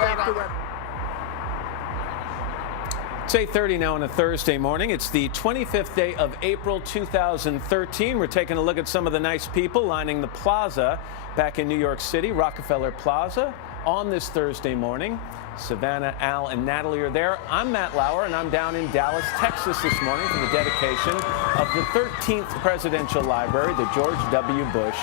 Very well. It's 8:30 now on a Thursday morning. It's the 25th day of April 2013. We're taking a look at some of the nice people lining the plaza back in New York City, Rockefeller Plaza, on this Thursday morning. Savannah, Al, and Natalie are there. I'm Matt Lauer, and I'm down in Dallas, Texas this morning for the dedication of the 13th Presidential Library, the George W. Bush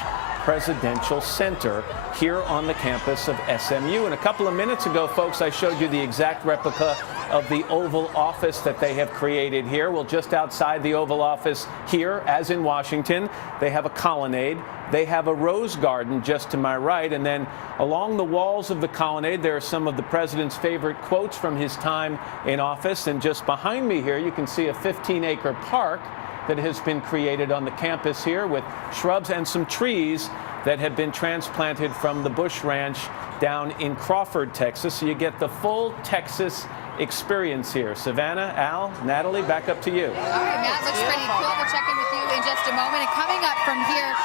Presidential Center, here on the campus of SMU. And a couple of minutes ago, folks, I showed you the exact replica of the Oval Office that they have created here. Well, just outside the Oval Office here, as in Washington, they have a colonnade. They have a rose garden just to my right, and then along the walls of the colonnade, there are some of the president's favorite quotes from his time in office. And just behind me here, you can see a 15-acre park that has been created on the campus here with shrubs and some trees that have been transplanted from the Bush Ranch down in Crawford, Texas. So you get the full Texas experience here. Savannah, Al, Natalie, back up to you. All right, Matt, looks pretty cool. We'll check in with you in just a moment. And coming up from here,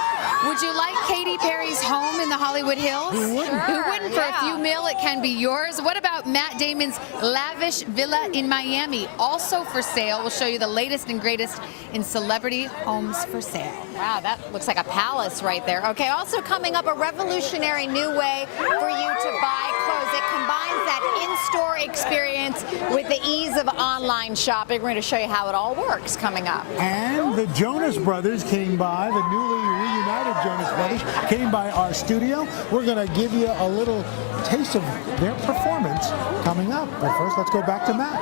would you like Katy Perry's home in the Hollywood Hills? Who wouldn't? Who wouldn't? For a few mil, it can be yours. What about Matt Damon's lavish villa in Miami? Also for sale. We'll show you the latest and greatest in celebrity homes for sale. Wow, that looks like a palace right there. Okay, also coming up, a revolutionary new way for you to buy clothes. It combines that in-store experience with the ease of online shopping. We're going to show you how it all works coming up. And the Jonas Brothers came by, the newly reunited Jonas Brothers came by our studio. We're going to give you a little taste of their performance coming up. But first, let's go back to Matt.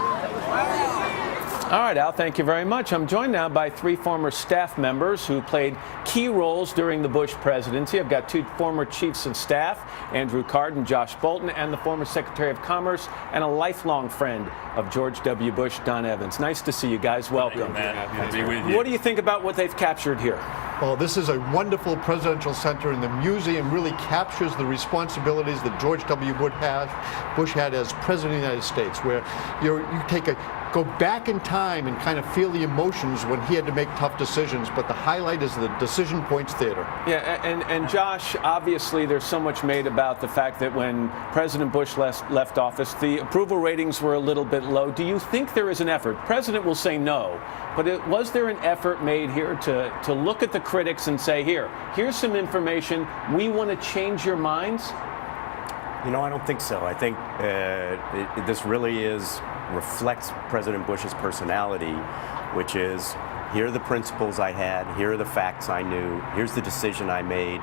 All right, Al, thank you very much. I'm joined now by three former staff members who played key roles during the Bush presidency. I've got two former chiefs of staff, Andrew Card and Josh Bolten, and the former Secretary of Commerce and a lifelong friend of George W. Bush, Don Evans. Nice to see you guys. Welcome. Good to be with you. What do you think about what they've captured here? Well, this is a wonderful presidential center, and the museum really captures the responsibilities that George W. Bush had as President of the United States, where you go back in time and kind of feel the emotions when he had to make tough decisions, but the highlight is the Decision Points Theater. Yeah, and Josh, obviously there's so much made about the fact that when President Bush left office, the approval ratings were a little bit low. Do you think there is an effort? President will say no, but was there an effort made here to look at the critics and say, here's some information, we want to change your minds? You know, I don't think so. I think this really reflects President Bush's personality, which is, here are the principles I had, here are the facts I knew, here's the decision I made.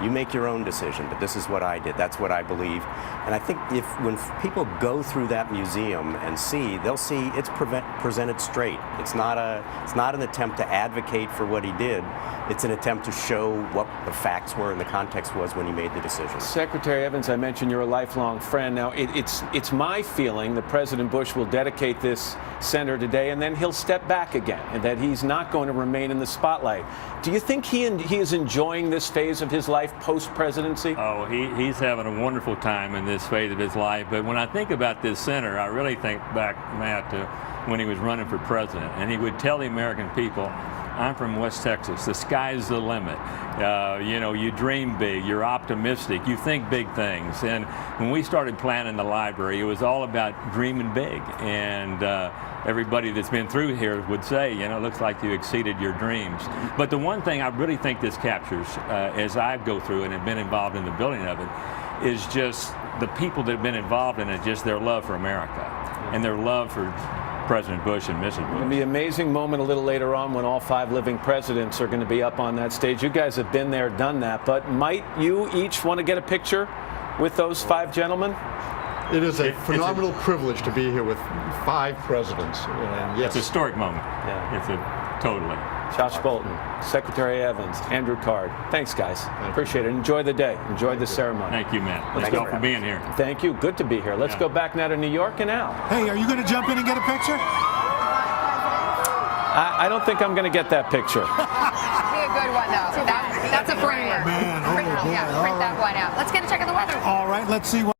You make your own decision, but this is what I did. That's what I believe. And I think when people go through that museum and they'll see it's presented straight. It's not an attempt to advocate for what he did. It's an attempt to show what the facts were and the context was when he made the decision. Secretary Evans, I mentioned you're a lifelong friend. Now, it's my feeling that President Bush will dedicate this center today, and then he'll step back again, and that he's not going to remain in the spotlight. Do you think he is enjoying this phase of his life post-presidency? Oh, he's having a wonderful time in this phase of his life. But when I think about this center, I really think back, Matt, to when he was running for president, and he would tell the American people, I'm from West Texas. The sky's the limit. You know, you dream big, you're optimistic, you think big things. And when we started planning the library, it was all about dreaming big. And everybody that's been through here would say, you know, it looks like you exceeded your dreams. But the one thing I really think this captures, as I go through and have been involved in the building of it, is just the people that have been involved in it, just their love for America and their love for President Bush and Mrs. Bush. It'll be an amazing moment a little later on when all 5 living presidents are going to be up on that stage. You guys have been there, done that, but might you each want to get a picture with those 5 gentlemen? It is a phenomenal privilege to be here with 5 presidents. And yes. It's a historic moment. Yeah. It's a totally. Josh Bolten, Secretary Evans, Andrew Card. Thanks, guys. Appreciate it. Enjoy the day. Enjoy the ceremony. Thank you, Matt. Thank you for being here. Thank you. Good to be here. Let's go back now to New York and Al. Hey, are you going to jump in and get a picture? I don't think I'm going to get that picture. Be a good one, though. That's a framer. Man, oh boy. Print that one out. Let's get a check of the weather. All right, let's see what